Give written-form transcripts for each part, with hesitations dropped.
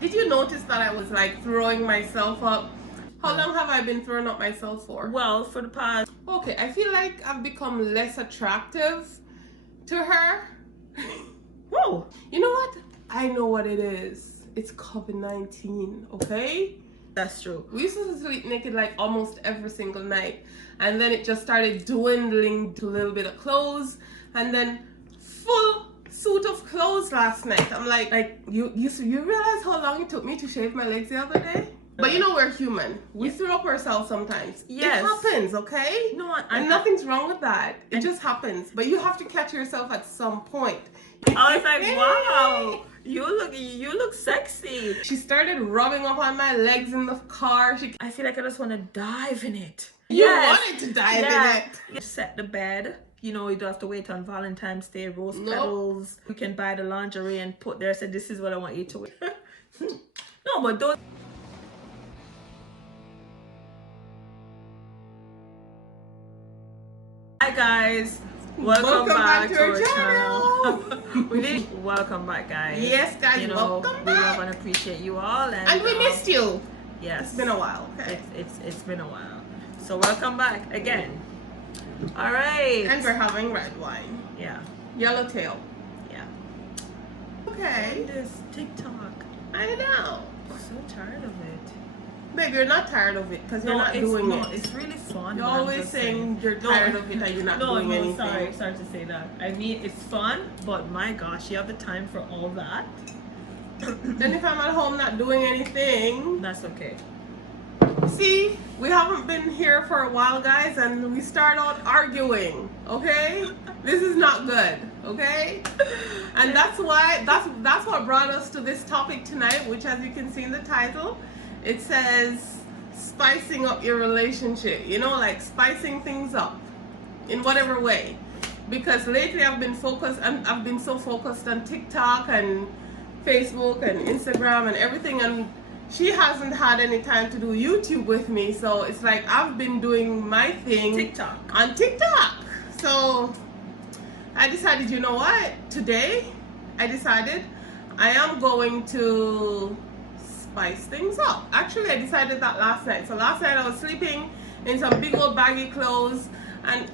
Did you notice that I was like throwing myself up? How long have I been throwing up myself for? Well, for the past... Okay, I feel like I've become less attractive to her. Whoa! You know what? I know what it is. It's COVID-19, okay? That's true. We used to sleep naked like almost every single night. And then it just started dwindling to a little bit of clothes. And then full suit of clothes last night. I'm like you realize how long it took me to shave my legs the other day? But you know we're human. We throw up ourselves sometimes. Yes. It happens, okay? No, and nothing's wrong with that. It just happens. But you have to catch yourself at some point. I was like, wow, you look sexy. She started rubbing up on my legs in the car. I feel like I just want to dive in it. You wanted to dive in it. Set the bed. You know, you don't have to wait on Valentine's Day, rose petals. You can buy the lingerie and put there, say, this is what I want you to wear. No, but don't. Hi guys, welcome back to our channel. Welcome back, guys. Yes, guys, you know, welcome back. We love and appreciate you all, and we missed you. Yes, it's been a while. Okay, it's been a while. So welcome back again. All right, and we're having red wine. Yeah, yellowtail. Yeah. Okay. This TikTok. I know. I'm so tired of it. Babe, you're not tired of it because you're not doing it. It's really fun. You're always saying you're tired of it and you're not doing anything. Sorry to say that. I mean, it's fun, but my gosh, you have the time for all that? Then if I'm at home not doing anything, that's okay. See, we haven't been here for a while, guys, and we start out arguing, okay? This is not good, okay? And that's what brought us to this topic tonight, which, as you can see in the title, it says spicing up your relationship, you know, like spicing things up in whatever way. Because lately I've been so focused on TikTok and Facebook and Instagram and everything, and she hasn't had any time to do YouTube with me, so it's like I've been doing my thing on TikTok. So I decided, you know what, today I decided I am going to spice things up. Actually, I decided that last night. So last night I was sleeping in some big old baggy clothes, and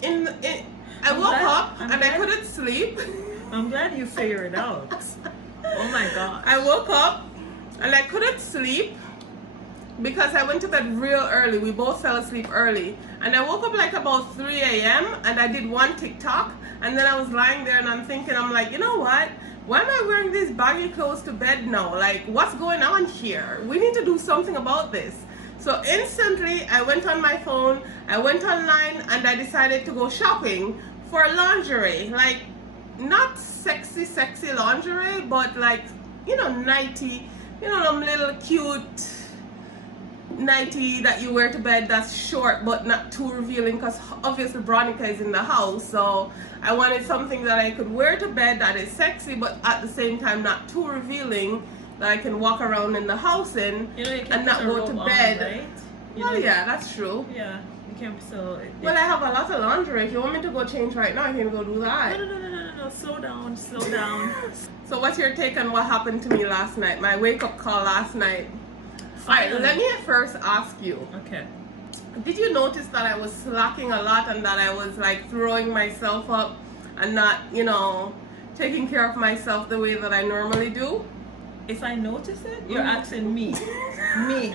I woke up and I couldn't sleep. I'm glad you figured it out. Oh my god. I woke up and I couldn't sleep because I went to bed real early. We both fell asleep early. And I woke up like about 3 a.m. and I did one TikTok, and then I was lying there and I'm thinking, I'm like, you know what? Why am I wearing these baggy clothes to bed now? Like, what's going on here? We need to do something about this. So instantly, I went on my phone, I went online, and I decided to go shopping for lingerie. Like, not sexy lingerie, but like, you know, nighty, you know, them little cute nighty that you wear to bed that's short but not too revealing, because obviously Veronica is in the house, so I wanted something that I could wear to bed that is sexy but at the same time not too revealing, that I can walk around in the house in, you know, and not go to bed. Right? Well, yeah, that's true. Yeah, you can't. So well, I have a lot of lingerie. If you want me to go change right now, I can go do that. No. Slow down. So what's your take on what happened to me last night? My wake-up call last night. Alright, let me at first ask you. Okay. Did you notice that I was slacking a lot and that I was like throwing myself up and not, you know, taking care of myself the way that I normally do? If I notice it, you're asking me. Me.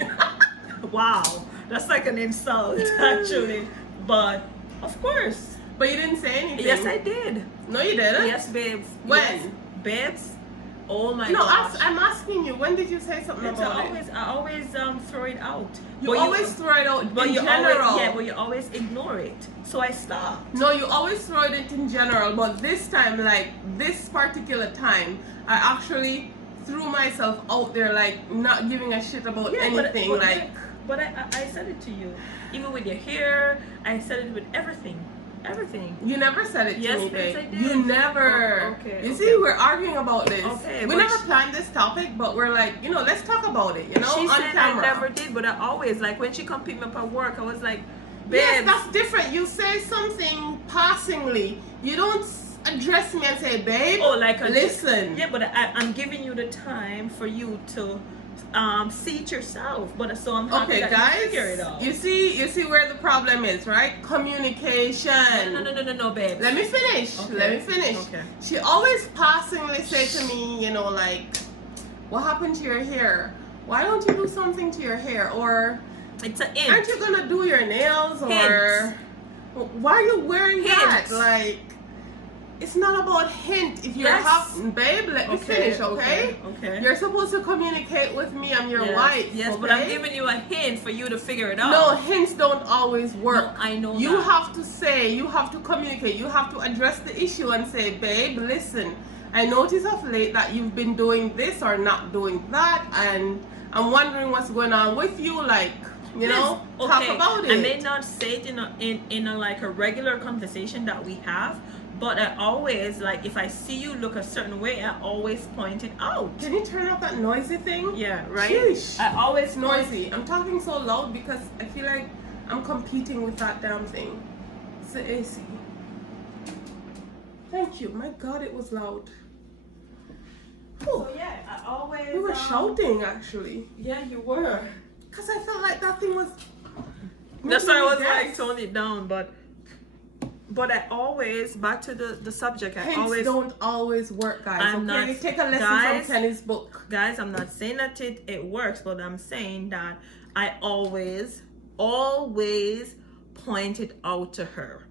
Wow. That's like an insult, actually. But, of course. But you didn't say anything. Yes, I did. No, you didn't? Yes, babes. When? Yes. Babes? Oh my gosh. No, I'm asking you, when did you say something about it? I always throw it out. You always throw it out in general. But you always ignore it. So I stopped. No, you always throw it in general, but this time, like this particular time, I actually threw myself out there, like not giving a shit about anything. But I said it to you. Even with your hair, I said it with everything. Everything. You never said it to me, babe. Yes, I did. You never. Oh, okay. You see, we're arguing about this. Okay. We never planned this topic, but we're like, you know, let's talk about it. You know, she on said camera. I never did, but I always, like when she come pick me up at work, I was like, babe. Yes, that's different. You say something passingly. You don't address me and say, babe. Oh, like listen. Yeah, but I'm giving you the time for you to see it yourself. But so I'm happy Okay, that guys, you figure it out. you see where the problem is, right? Communication. No, babe. Let me finish. Okay. Let me finish. Okay. She always passingly say to me, you know, like, what happened to your hair? Why don't you do something to your hair? Or It's an int. aren't you gonna do your nails? Or Hint. why are you wearing that? Hint. Like, it's not about hint. If you're Yes. babe, let me finish, okay? Okay. You're supposed to communicate with me. I'm your Yes. wife. Yes, okay? but I'm giving you a hint for you to figure it out. No, hints don't always work. No, I know You that. have to say, you have to communicate, you have to address the issue and say, babe, listen, I noticed of late that you've been doing this or not doing that, and I'm wondering what's going on with you, like, you know, talk about it. I may not say it in a like a regular conversation that we have, but I always, like, if I see you look a certain way, I always point it out. Can you turn off that noisy thing? Yeah, right? Sheesh. I always It's noisy. I'm talking so loud because I feel like I'm competing with that damn thing. It's the AC. Thank you. My God, it was loud. So yeah, I always... We were shouting, actually. Yeah, you were. Because I felt like that thing was... That's why I was Yes. like, tone it down, but I always, back to the subject, I Hints always... don't always work, guys. I'm okay? not- Take a lesson guys- from Kenny's book. Guys, I'm not saying that it works, but I'm saying that I always point it out to her.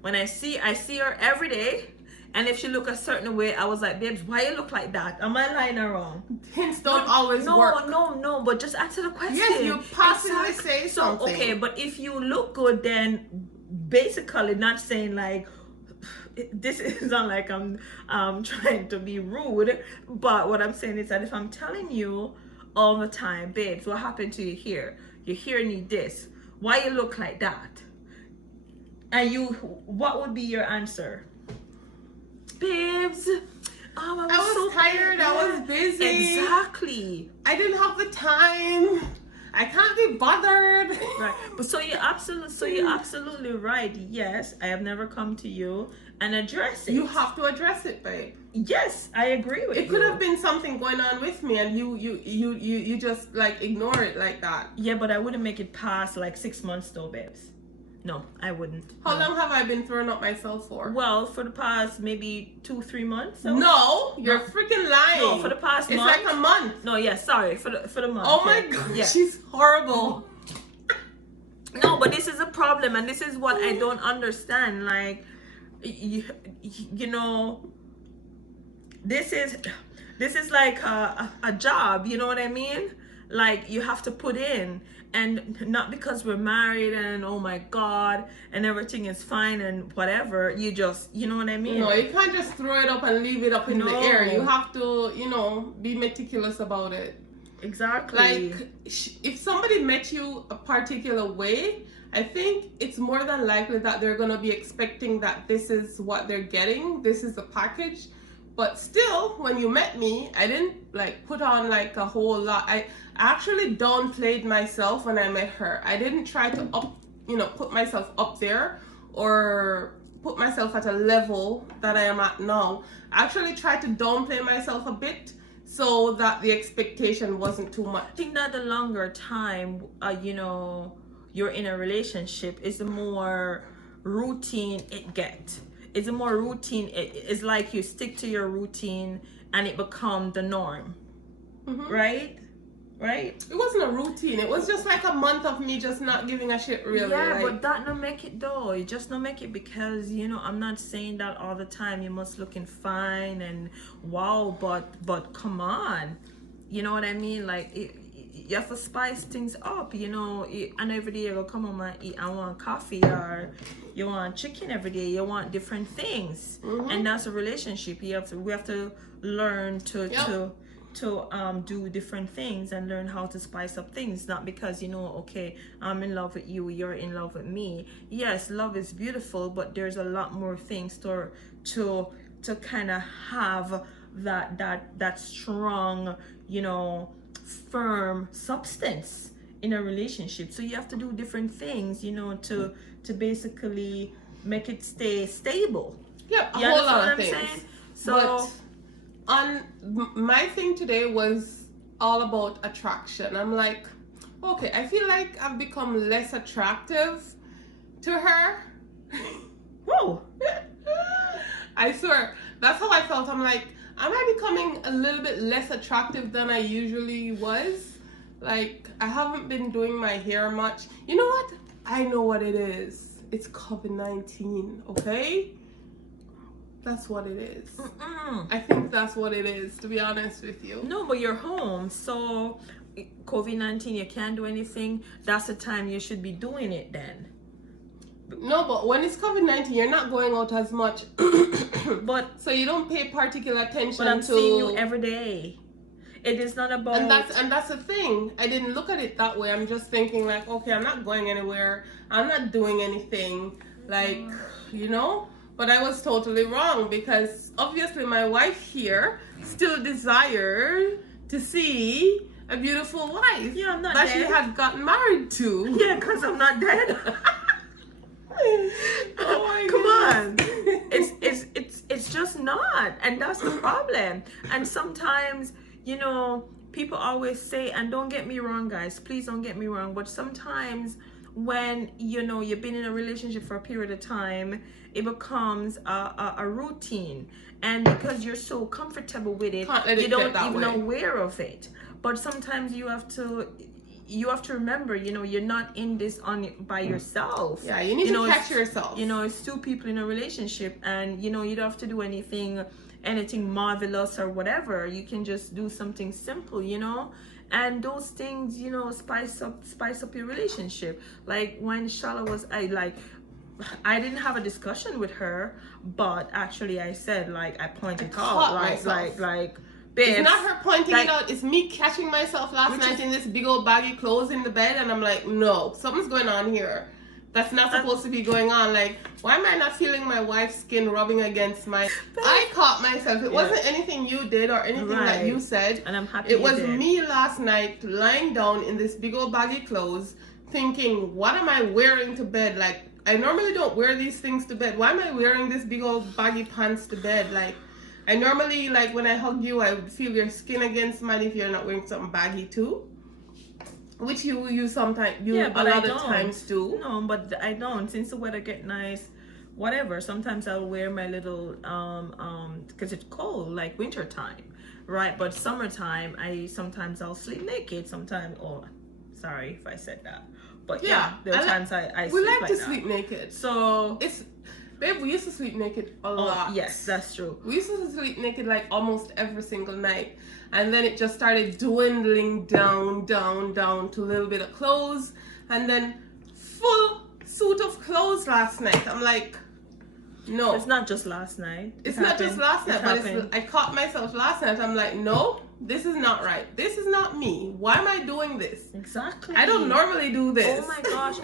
When I see her every day, and if she look a certain way, I was like, babes, why you look like that? Am I lying around? Hints don't always work. No, but just answer the question. Yes, you possibly say So, something. okay, but if you look good, then basically not saying like, this is not like I'm trying to be rude, but what I'm saying is that if I'm telling you all the time, babes, what happened to your hair? Your hair need this. Why you look like that? And what would be your answer? Babes, I was so tired. I was busy. Exactly. I didn't have the time. I can't be bothered. Right. But so you're absolutely right. Yes, I have never come to you and address it. You have to address it, babe. Yes, I agree with you. It could have been something going on with me, and you just like ignore it like that. Yeah, but I wouldn't make it past like 6 months though, babes. No, I wouldn't. How long have I been throwing up myself for? Well, for the past maybe 2-3 months. So. No, you're freaking lying. No, for the past it's month. like a month. No, yeah, sorry, for the month. Oh my God, yeah. she's horrible. No, but this is a problem, and this is what I don't understand. Like, you know, this is like a job. You know what I mean? Like, you have to put in, and not because we're married and oh my God and everything is fine and whatever. You just, you know what I mean? No, you can't just throw it up and leave it up in the No. air. You have to, you know, be meticulous about it. Exactly. Like, if somebody met you a particular way, I think it's more than likely that they're going to be expecting that this is what they're getting. This is the package. But still, when you met me, I didn't like put on like a whole lot. I actually downplayed myself when I met her. I didn't try to put myself up there or put myself at a level that I am at now. I actually tried to downplay myself a bit so that the expectation wasn't too much. I think that the longer time, you're in a relationship, is the more routine it gets. It's the more routine. It's like you stick to your routine and it becomes the norm. Mm-hmm. Right? It wasn't a routine. It was just like a month of me just not giving a shit, really. Yeah, but that don't make it though. You just don't make it because, I'm not saying that all the time. You must looking fine and wow, but come on. You know what I mean? Like, you have to spice things up, and every day you go come home and eat, I want coffee, or you want chicken every day, you want different things. Mm-hmm. And that's a relationship. We have to learn to do different things and learn how to spice up things. Not because okay, I'm in love with you, you're in love with me. Yes, love is beautiful, but there's a lot more things to kind of have that strong, firm substance in a relationship. So you have to do different things, to basically make it stay stable. Yeah, a whole lot of things. So but my thing today was all about attraction. I'm like, okay, I feel like I've become less attractive to her. Whoa. I swear, that's how I felt. I'm like, am I becoming a little bit less attractive than I usually was? Like, I haven't been doing my hair much. You know what? I know what it is. It's COVID-19, okay? That's what it is. I think that's what it is, to be honest with you. No, but you're home, so COVID-19, you can't do anything. That's the time you should be doing it then. No, but when it's COVID-19, you're not going out as much. But so you don't pay particular attention I'm to... seeing you every day. It is not about... And that's the thing. I didn't look at it that way. I'm just thinking like, okay, I'm not going anywhere. I'm not doing anything. Like, you know? But I was totally wrong because obviously my wife here still desired to see a beautiful wife. Yeah, I'm not that dead. she had gotten married to. Yeah, because I'm not dead. Oh my Come on. goodness. It's just not. And that's the problem. And sometimes, you know, people always say, and don't get me wrong, guys, please don't get me wrong, but sometimes when, you know, you've been in a relationship for a period of time, it becomes a routine. And because you're so comfortable with it, you don't even aware of it. But sometimes you have to remember, you know, you're not in this by yourself. Yeah, you need to catch yourself. You know, it's two people in a relationship, and you know, you don't have to do anything marvelous or whatever. You can just do something simple, you know, and those things, you know, spice up your relationship. Like when Shella was, I didn't have a discussion with her, but actually I said, like, I pointed out, like. Babes, it's not her pointing it out. It's me catching myself last night in this big old baggy clothes in the bed, and I'm like, no, something's going on here. That's not supposed to be going on. Like, why am I not feeling my wife's skin rubbing against my... I caught myself. It wasn't anything you did or anything that you said. And I'm happy it was me last night lying down in this big old baggy clothes thinking, what am I wearing to bed? Like, I normally don't wear these things to bed. Why am I wearing this big old baggy pants to bed? Like, I normally, like, when I hug you, I would feel your skin against mine if you're not wearing something baggy too. Which you sometimes, a lot of times do. No, but I don't. Since the weather get nice, whatever. Sometimes I'll wear my little, because it's cold, like winter time, right? But summertime, sometimes I'll sleep naked. Sometimes, sorry if I said that. But yeah there are times I we sleep like like to that. sleep naked. So it's... Babe, we used to sleep naked a lot. Yes, that's true. We used to sleep naked like almost every single night. And then it just started dwindling down to a little bit of clothes. And then full suit of clothes last night. I'm like, no. It's not just last night. It's not just last night, but I caught myself last night. I'm like, no, this is not right. This is not me. Why am I doing this? Exactly. I don't normally do this. Oh my gosh,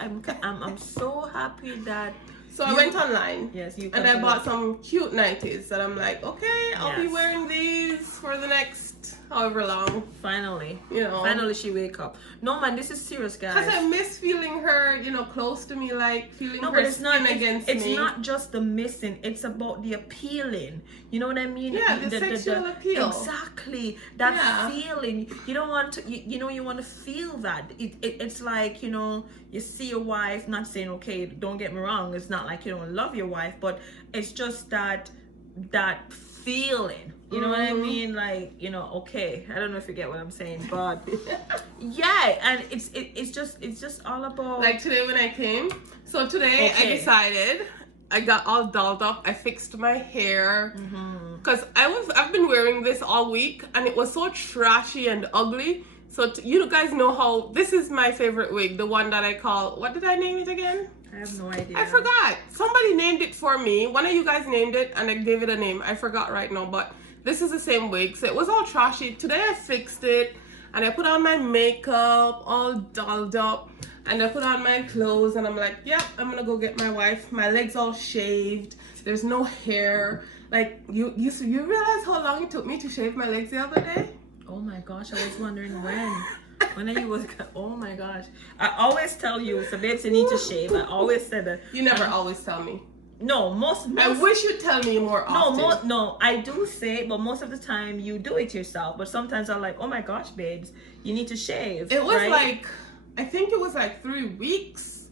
I'm so happy that... So I went online, and I bought some cute nighties that I'm like, okay, I'll be wearing these for the next however long. Finally, you know. Finally she wake up. No man, this is serious, guys. Because I miss feeling her, you know, close to me, like feeling her skin against me. It's not just the missing, it's about the appealing. You know what I mean? Yeah, the sexual appeal. Exactly. That feeling. You don't want to, you know, you want to feel that. It's like, you know, you see your wife, not saying, okay, don't get me wrong, it's not like you don't love your wife, but it's just that feeling. You know what I mean? Like, you know, okay, I don't know if you get what I'm saying, but yeah, and it's just all about, like today when I came. So today I decided, I got all dolled up, I fixed my hair because I've been wearing this all week and it was so trashy and ugly. So you guys know how this is my favorite wig, the one that I call, what did I name it again? I have no idea. I forgot. Somebody named it for me. One of you guys named it and I gave it a name. I forgot right now, but this is the same wig. So it was all trashy. Today I fixed it and I put on my makeup, all dolled up, and I put on my clothes and I'm like, yep, I'm gonna go get my wife. My legs all shaved. There's no hair. Like, you realize how long it took me to shave my legs the other day? Oh my gosh, I was wondering when are you was, oh my gosh. I always tell you, so babes, you need to shave. I always said that. You never always tell me. No, most I wish you'd tell me more often. no, I do say, but most of the time you do it yourself. But sometimes I'm like, oh my gosh, babes, you need to shave. It was right? like, I think it was like 3 weeks.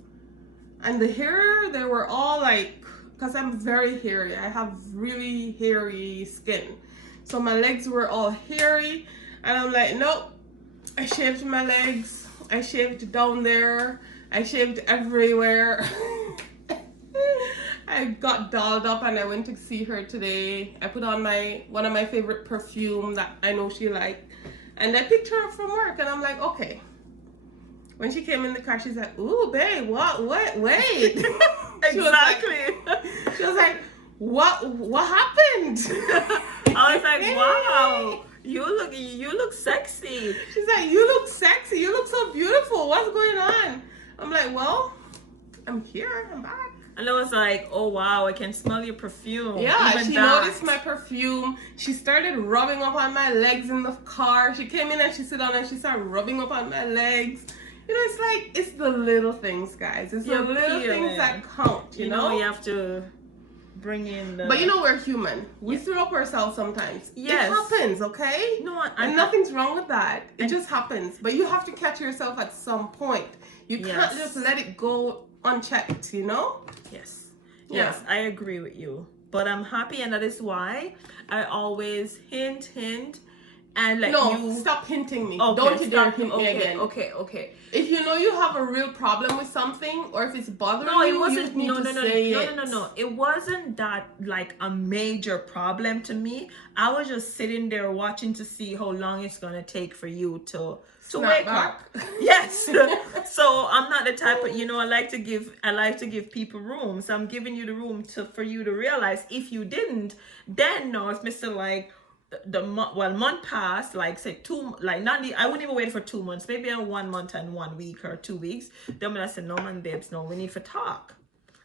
And the hair, they were all like, because I'm very hairy. I have really hairy skin. So my legs were all hairy. And I'm like, nope. I shaved my legs. I shaved down there. I shaved everywhere. I got dolled up and I went to see her today. I put on one of my favorite perfume that I know she liked. And I picked her up from work and I'm like, okay. When she came in the car, she's like, ooh, babe, what, wait. Exactly. She was like, what happened? I was like, wow, you look sexy. She's like, you look sexy. You look so beautiful. What's going on? I'm like, well, I'm here. I'm back. And I was like, oh wow, I can smell your perfume. Yeah, Even she that. noticed my perfume. She started rubbing up on my legs in the car. She came in and she sat down and she started rubbing up on my legs. You know, it's like, it's the little things, guys. It's the little things that count, you know? You have to bring in the... But you know, we're human. We screw up ourselves sometimes. Yes. It happens, okay? No, and nothing's wrong with that. It just happens. But you have to catch yourself at some point. You can't just let it go unchecked, you know? Yes. Yeah. Yes, I agree with you. But I'm happy, and that is why I always hint, and let you... stop hinting me. Okay, Don't you dare hint me again. Okay. If you know you have a real problem with something, or if it's bothering you, you need to say it. No. It wasn't that like a major problem to me. I was just sitting there watching to see how long it's gonna take for you to wake up. Yes. So I'm not the type of, I like to give people room. So I'm giving you the room for you to realize. If you didn't, then no, it's Mr. like month passed, like say I wouldn't even wait for 2 months, maybe a 1 month and 1 week or 2 weeks. Then when I said, no man, babes, no, we need to talk.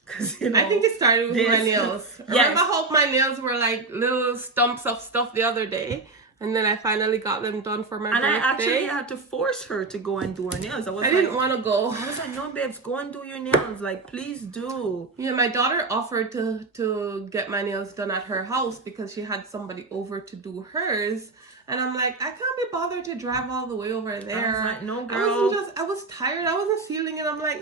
Cause I think it started with my nails. Remember how my nails were like little stumps of stuff the other day? And then I finally got them done for my birthday. And I actually had to force her to go and do her nails. I didn't want to go. I was like, no, babes, go and do your nails. Like, please do. Yeah, my daughter offered to get my nails done at her house because she had somebody over to do hers. And I'm like, I can't be bothered to drive all the way over there. I was like, no, girl. I was tired. I wasn't feeling it. I'm like,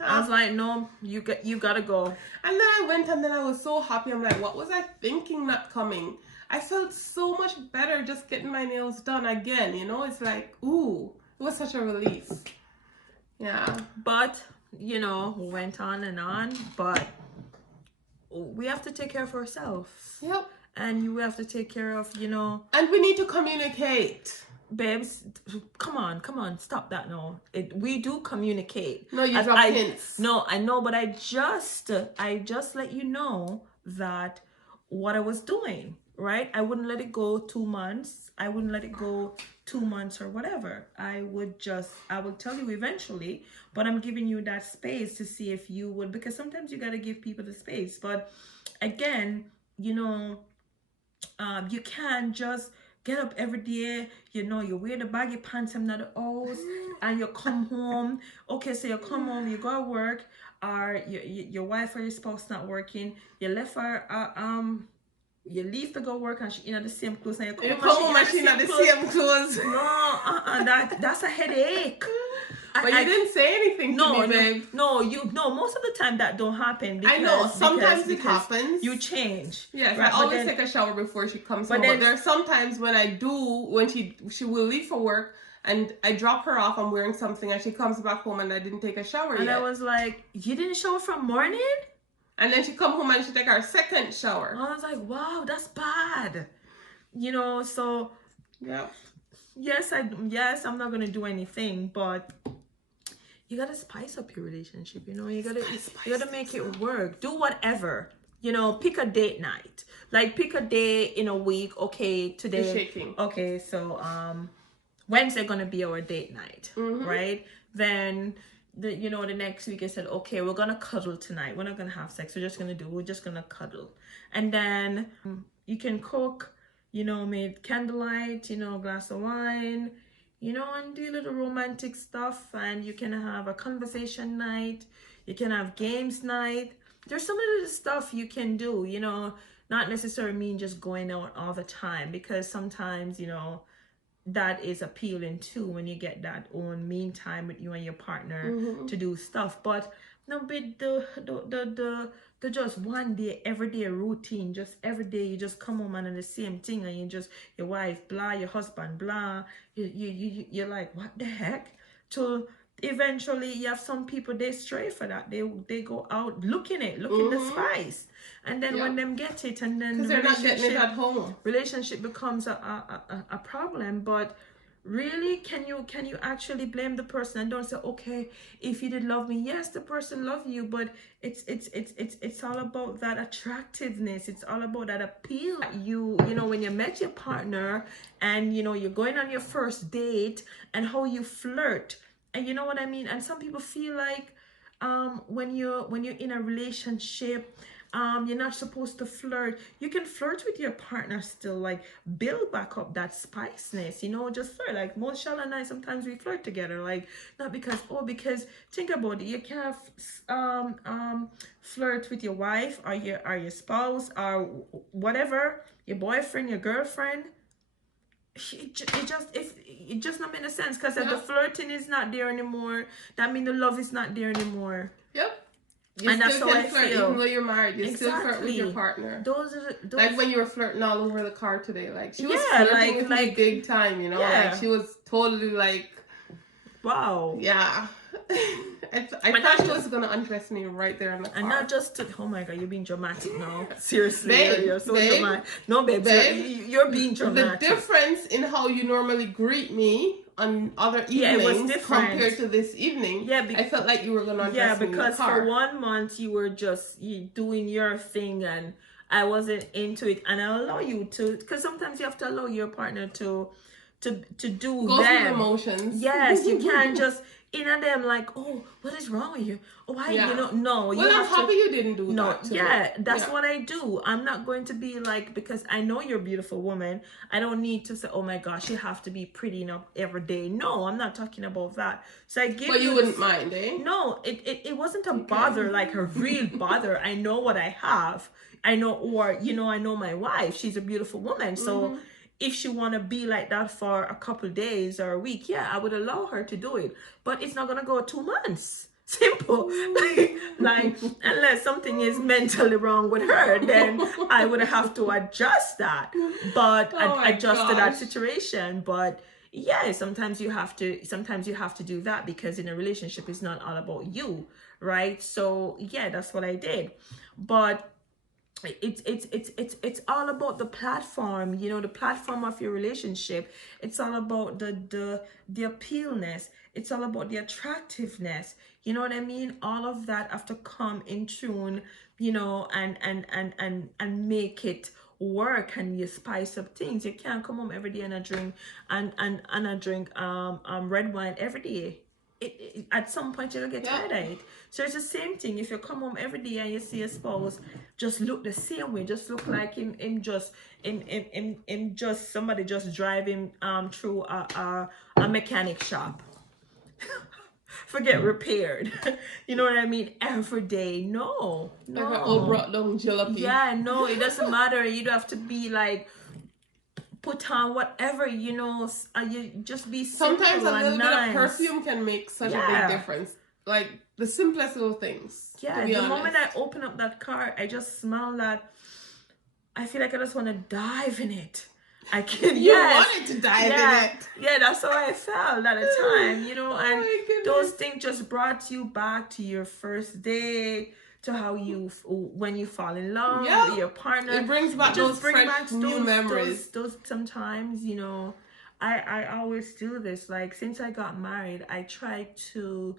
I was like, no, you gotta go. And then I went and then I was so happy. I'm like, what was I thinking not coming? I felt so much better just getting my nails done again. It's like, ooh, it was such a relief. Yeah. But, we went on and on. But we have to take care of ourselves. Yep. And you have to take care of, And we need to communicate. Babes, come on, stop that now. We do communicate. No, you drop hints. No, I know, but I just let you know that what I was doing. Right? I wouldn't let it go 2 months. I wouldn't let it go 2 months or whatever. I will tell you eventually, but I'm giving you that space to see if you would, because sometimes you got to give people the space. But again, you can't just get up every day, you wear the baggy pants, I'm not the house, and you come home. Okay, so you come home, you go to work, or your wife or your spouse not working, you left her, you leave to go work and she in the same clothes, and you come home and she in the same clothes. No, that's a headache. But you didn't say anything to me, babe. No, most of the time that don't happen. I know, sometimes it happens. You change. Yes, right? I always take a shower before she comes home. But there are sometimes when I do, when she will leave for work, and I drop her off, I'm wearing something, and she comes back home and I didn't take a shower yet. And I was like, you didn't shower from morning? And then she come home and she take her second shower. I was like, wow, that's bad. So yeah. Yes, I'm not gonna do anything, but you gotta spice up your relationship. You gotta make it work. Do whatever. Pick a date night. Like pick a day in a week. Okay, today. You're shaking. Okay, so Wednesday gonna be our date night, right? Then the next week I said, okay, we're gonna cuddle tonight. We're not gonna have sex. We're just gonna cuddle. And then you can cook, made candlelight, glass of wine, and do a little romantic stuff. And you can have a conversation night. You can have games night. there's some of the stuff you can do, you know, not necessarily mean just going out all the time, because sometimes, you know, that is appealing too when you get that own mean time with you and your partner Mm-hmm. to do stuff. But no, but the just one day everyday routine, just every day you just come home and do the same thing, and you just, your wife blah, your husband blah, you're like, what the heck? To eventually you have some people, they stray for that, they go out looking the Mm-hmm. spice, and then when Yep. them get it, and then Because the they're not getting it at home. relationship becomes a problem. But really, can you actually blame the person? And don't say, okay, if you did love me, yes, the person loved you, but it's all about that attractiveness, it's all about that appeal. You know, when you met your partner, and you know, you're going on your first date, and how you flirt, and you know what I mean. And some people feel like, when you're in a relationship, you're not supposed to flirt. You can flirt with your partner still, like build back up that spiciness, you know, just flirt. Like most Shella and I, sometimes we flirt together, like not because, oh, because think about it, you can't flirt with your wife, or your spouse, or whatever, your boyfriend, your girlfriend. It just not make sense, because if the Yep. flirting is not there anymore, that means the love is not there anymore. Yep. You And that's still how can I flirt feel. even though you're married. You still flirt with your Exactly. partner. Those are those. Like when you were flirting all over the car today. Like she was Yeah, flirting with me like big time, you know? yeah. Like she was totally like, Wow. yeah. I And thought not she just was gonna undress me right there in the car. and not just to, oh my god, you're being dramatic now. Seriously, Babe, you're so babe, dramatic. No, babes, babe, you're being the dramatic. difference in how you normally greet me on other Yeah, it was evenings different. compared to this evening, Yeah, I felt like you were gonna yeah, undress me in the because car. for 1 month you were just doing your thing, and I wasn't into it. And I allow you to, because sometimes you have to allow your partner to do Go through the them. motions. Yes, you can't just in at them like, oh, what is wrong with you? Oh, why, Yeah. no, you Well, I'm have happy to. you didn't do No, that to me. yeah, that's Yeah. what I do. I'm not going to be like, because I know you're a beautiful woman. I don't need to say, oh my gosh, you have to be pretty enough every day. No, I'm not talking about that. So I give But you you wouldn't mind, eh? no, it wasn't a bother, like a real bother. I know what I have. I know, or you know, I know my wife. She's a beautiful woman. So if she want to be like that for a couple days or a week, yeah, I would allow her to do it. But it's not gonna go 2 months. Simple. like unless something is mentally wrong with her, then I would have to adjust that. But adjust to that gosh. situation. But yeah, sometimes you have to do that, because in a relationship it's not all about you, right? So yeah, that's what I did. But it's all about the platform, you know, the platform of your relationship. It's all about the appealness, it's all about the attractiveness, you know what I mean. All of that have to come in tune, you know, and make it work, and you spice up things. You can't come home every day and drink red wine every day. At some point you'll get tired of it. So it's the same thing. If you come home every day and you see a spouse just look the same way, just look like him just somebody just driving through a mechanic shop. Forget repaired. You know what I mean? Every day. No. Like an old brought down jalopy. Yeah, no, it doesn't matter. You don't have to be like put on whatever, you know, you just be simple. Sometimes a little bit nice. of perfume can make such a big difference. Like the simplest little things. Yeah, to be the honest. moment I open up that car, I just smell that. I feel like I just want to dive in it. I can. You wanted to dive in it. Yeah, that's how I felt at the time, you know. Oh And my goodness. those things just brought you back to your first day, to how you when you fall in love with your partner. It brings back those fresh new memories. Those sometimes, you know, I always do this. Like since I got married, I try to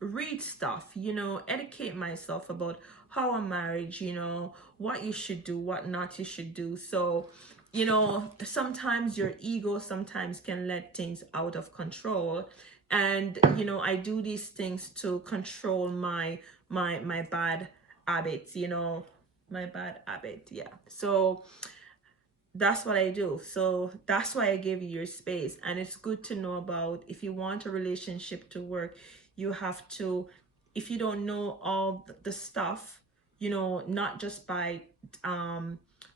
read stuff, you know, educate myself about how a marriage, you know, what you should do, what not you should do. So, you know, sometimes your ego sometimes can let things out of control. And, you know, I do these things to control my bad habits, you know, my bad habit. Yeah. So that's what I do. So that's why I gave you your space. And it's good to know about, if you want a relationship to work, you have to if you don't know all the stuff, you know, not just by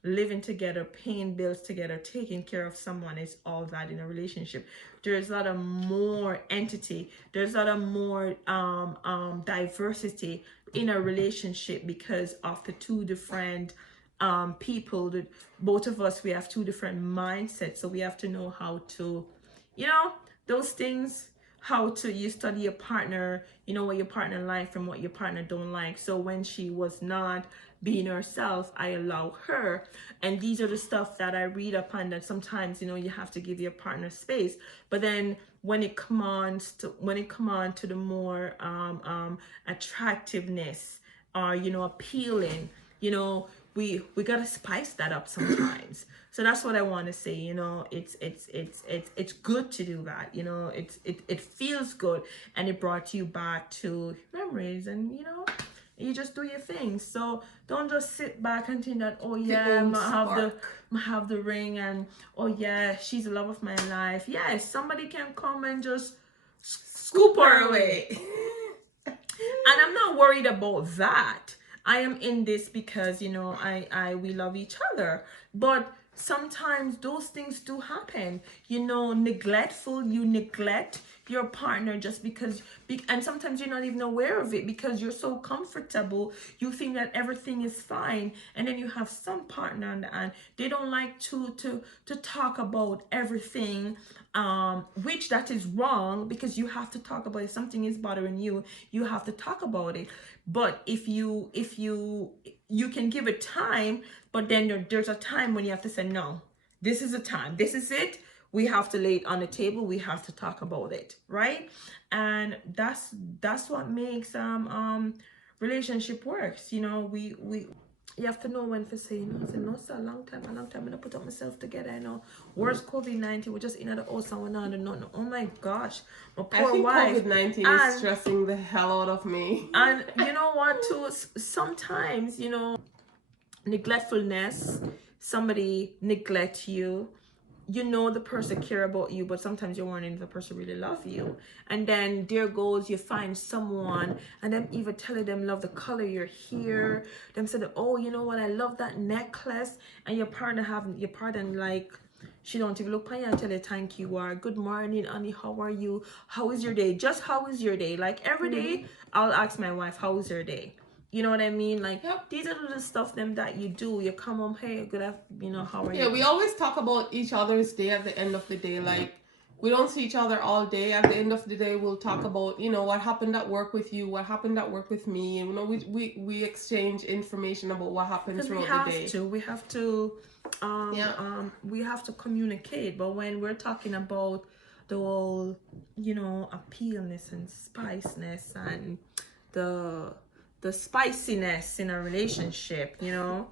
living together, paying bills together, taking care of someone is all that in a relationship. There's a lot of more entity. There's a lot of more diversity in a relationship because of the two different people that both of us, we have two different mindsets. So we have to know how to, you know, those things, how to, you study your partner, you know what your partner like from what your partner don't like. So when she was not being herself, I allow her. And these are the stuff that I read upon, that sometimes, you know, you have to give your partner space. But then when it come on to the more attractiveness, or, you know, appealing, you know, we gotta spice that up sometimes. So that's what I want to say. You know, it's good to do that. You know, it feels good, and it brought you back to memories, and you know, you just do your thing. So don't just sit back and think that, oh yeah, I have the ring, and oh yeah, she's the love of my life. Yes, somebody can come and just scoop her away. And I'm not worried about that. I am in this because, you know, we love each other. But sometimes those things do happen. You know, you neglect your partner just because, and sometimes you're not even aware of it because you're so comfortable. You think that everything is fine, and then you have some partner and they don't like to talk about everything, which that is wrong, because you have to talk about it. If something is bothering you, you have to talk about it. But if you can give it time, but then there's a time when you have to say, no, this is a time, this is it, we have to lay it on the table, we have to talk about it, right? And that's what makes relationship works. You know, we you have to know when to say, you know, say, no, it's a long time I'm gonna put up myself together, you know. Worst COVID-19, we're just in the house and we're not, no, oh my gosh, my poor wife. COVID-19 is stressing the hell out of me. And you know what, too, sometimes, you know, neglectfulness, somebody neglect you, you know, the person care about you, but sometimes you're wondering if the person really love you. And then there goes, you find someone, and them even telling them love the color your hair, them said, oh, you know what, I love that necklace, and your partner like, she don't even look at you and tell you thank you, or good morning honey, how are you, how is your day, just how is your day. Like every day I'll ask my wife, how is your day? You know what I mean? Like, these are the stuff them that you do. You come home, hey, good afternoon, you know, how are you? Yeah, we always talk about each other's day at the end of the day. Like, we don't see each other all day. At the end of the day, we'll talk about, you know, what happened at work with you, what happened at work with me. You know, we exchange information about what happened throughout the day. We have to communicate. But when we're talking about the whole, you know, appealness and spiciness and the spiciness in a relationship, you know,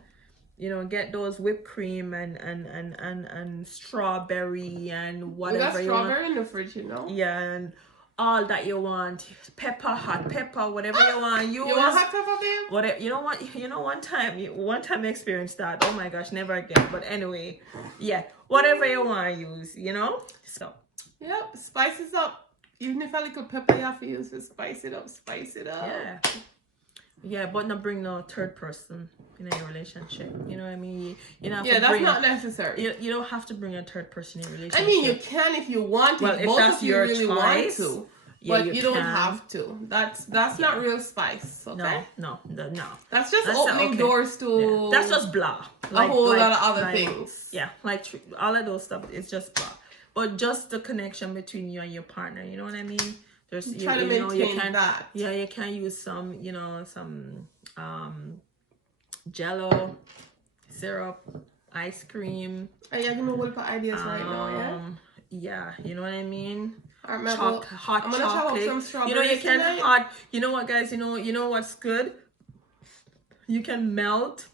get those whipped cream and strawberry and whatever. We got strawberry in the fridge, you know. Yeah, and all that you want, pepper, hot pepper, whatever you want. You want hot pepper, babe? Whatever you know. One time I experienced that. Oh my gosh, never again. But anyway, yeah, whatever you want to use, you know. So. Yep, spice it up. Even if a little pepper you have to use to spice it up. Yeah. Yeah, but not bring no third person in a relationship. You know what I mean? You know. Yeah, that's not necessary. You don't have to bring a third person in a relationship. I mean, you can if you want to. Well, if both that's of you your really choice, want to, yeah, but you don't have to. That's not real spice. Okay. No. That's just opening doors to. Yeah. That's just blah. A whole lot of other things. Yeah, like all of those stuff. It's just blah. But just the connection between you and your partner. You know what I mean? There's try to maintain that. Yeah, you can use some, Jello, syrup, ice cream. Are you gonna whip ideas right now? Yeah. Yeah, you know what I mean. Hot chocolate. Some strawberries. You know, you can hot. You know what, guys? You know what's good. You can melt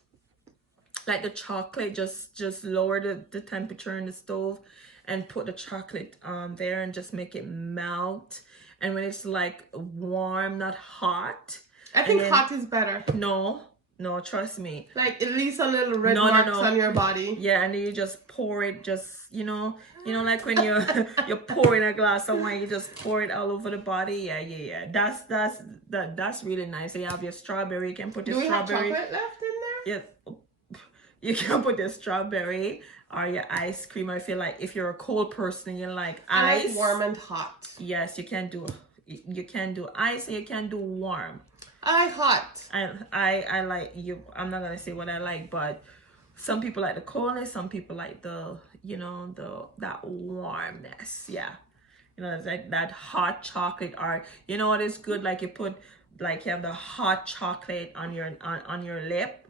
like the chocolate. Just lower the temperature in the stove and put the chocolate there and just make it melt. And when it's like warm, not hot. I think hot is better. No, No, trust me. Like at least a little red No, no, marks no. on your body. Yeah, and then you just pour it, just like when you're pouring a glass of wine, you just pour it all over the body. Yeah. That's really nice. So you have your strawberry. You can put your Do we have strawberry. chocolate left in there? Yeah, you can put your strawberry or your ice cream. I feel like if you're a cold person, you like I ice. like warm and hot. Yes, you can do ice and you can do warm. I like hot. I like you. I'm not gonna say what I like, but some people like the coldness. Some people like the that warmness. Yeah, it's like that hot chocolate. Or what is good? Like you have the hot chocolate on your lip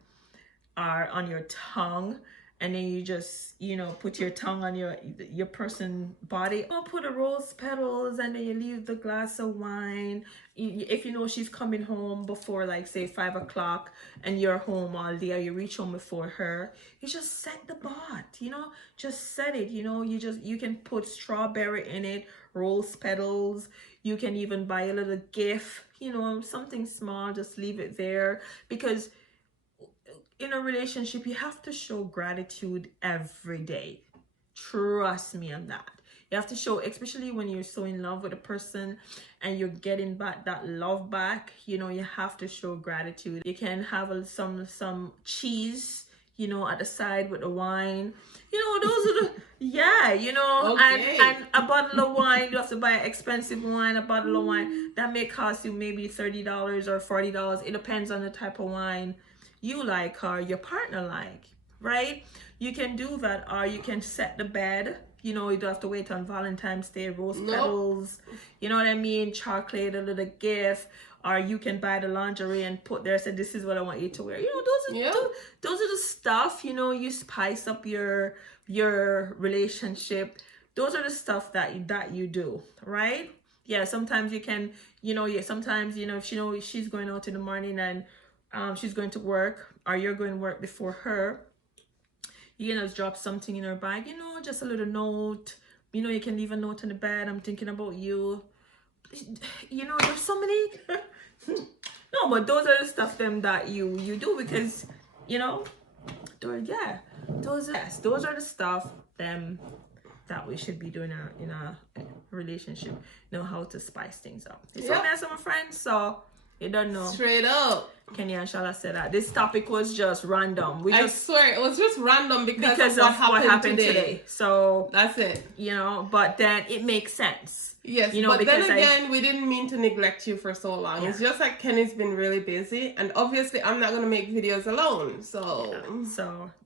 or on your tongue, and then you just put your tongue on your person body. I'll put a rose petals, and then you leave the glass of wine. If she's coming home before, like, say 5 o'clock, and you're home all day, or you reach home before her, you just set the pot. Just set it. You can put strawberry in it, rose petals. You can even buy a little gift, something small. Just leave it there, because in a relationship, you have to show gratitude every day. Trust me on that. You have to show, especially when you're so in love with a person and you're getting back that love back, you have to show gratitude. You can have some cheese, at the side with the wine. Those are the, yeah, Okay. and a bottle of wine, you have to buy an expensive wine, a bottle of wine, that may cost you maybe $30 or $40. It depends on the type of wine you like or your partner like, right? You can do that, or you can set the bed. You don't have to wait on Valentine's Day. Rose petals, you know what I mean? Chocolate, a little gift, or you can buy the lingerie and put there. Say, this is what I want you to wear. Those are the stuff. You spice up your relationship. Those are the stuff that you do, right? Yeah. Sometimes you can, sometimes if she's going out in the morning and she's going to work, or you're going to work before her, you can just drop something in her bag, just a little note. You can leave a note on the bed. I'm thinking about you. There's so many. No, but those are the stuff that you do, because those are the stuff that we should be doing in a relationship. How to spice things up. So that's my friends. So you don't know. Straight up. kenni&Shella said that this topic was just random. I swear it was just random because of what happened today. So that's it. But then it makes sense. Yes, but then again, we didn't mean to neglect you for so long. Yeah. It's just like Kenny's been really busy, and obviously I'm not gonna make videos alone. So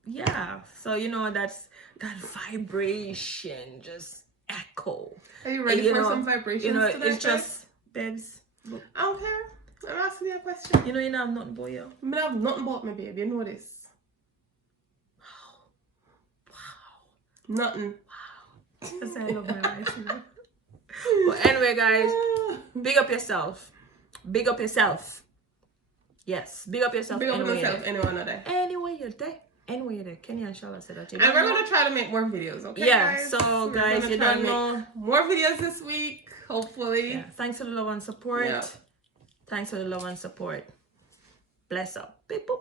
that's that vibration just echo. Are you ready for some vibrations today? It's just, babes. I don't care. I'm asking you a question. You have nothing about you. I have nothing about me, babe. You know this. Wow. Nothing. Wow. That's the end of my life, But anyway, guys, big up yourself. Big up yourself. Yes, big up yourself. Big up yourself anywhere you're there. Anyway, you're there. kenni&Shella said that. And we're going to try to make more videos, okay, guys? So, guys, you don't know. More videos this week, hopefully. Yeah. Thanks for the love and support. Yeah. Thanks for the love and support. Bless up. People.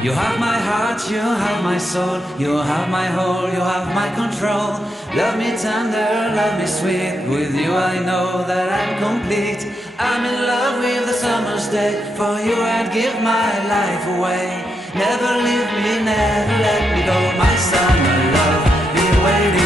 You have my heart, you have my soul, you have my whole, you have my control. Love me tender, love me sweet, with you I know that I'm complete. I'm in love with the summer's day, for you I'd give my life away. Never leave me, never let me go, my summer love, be waiting.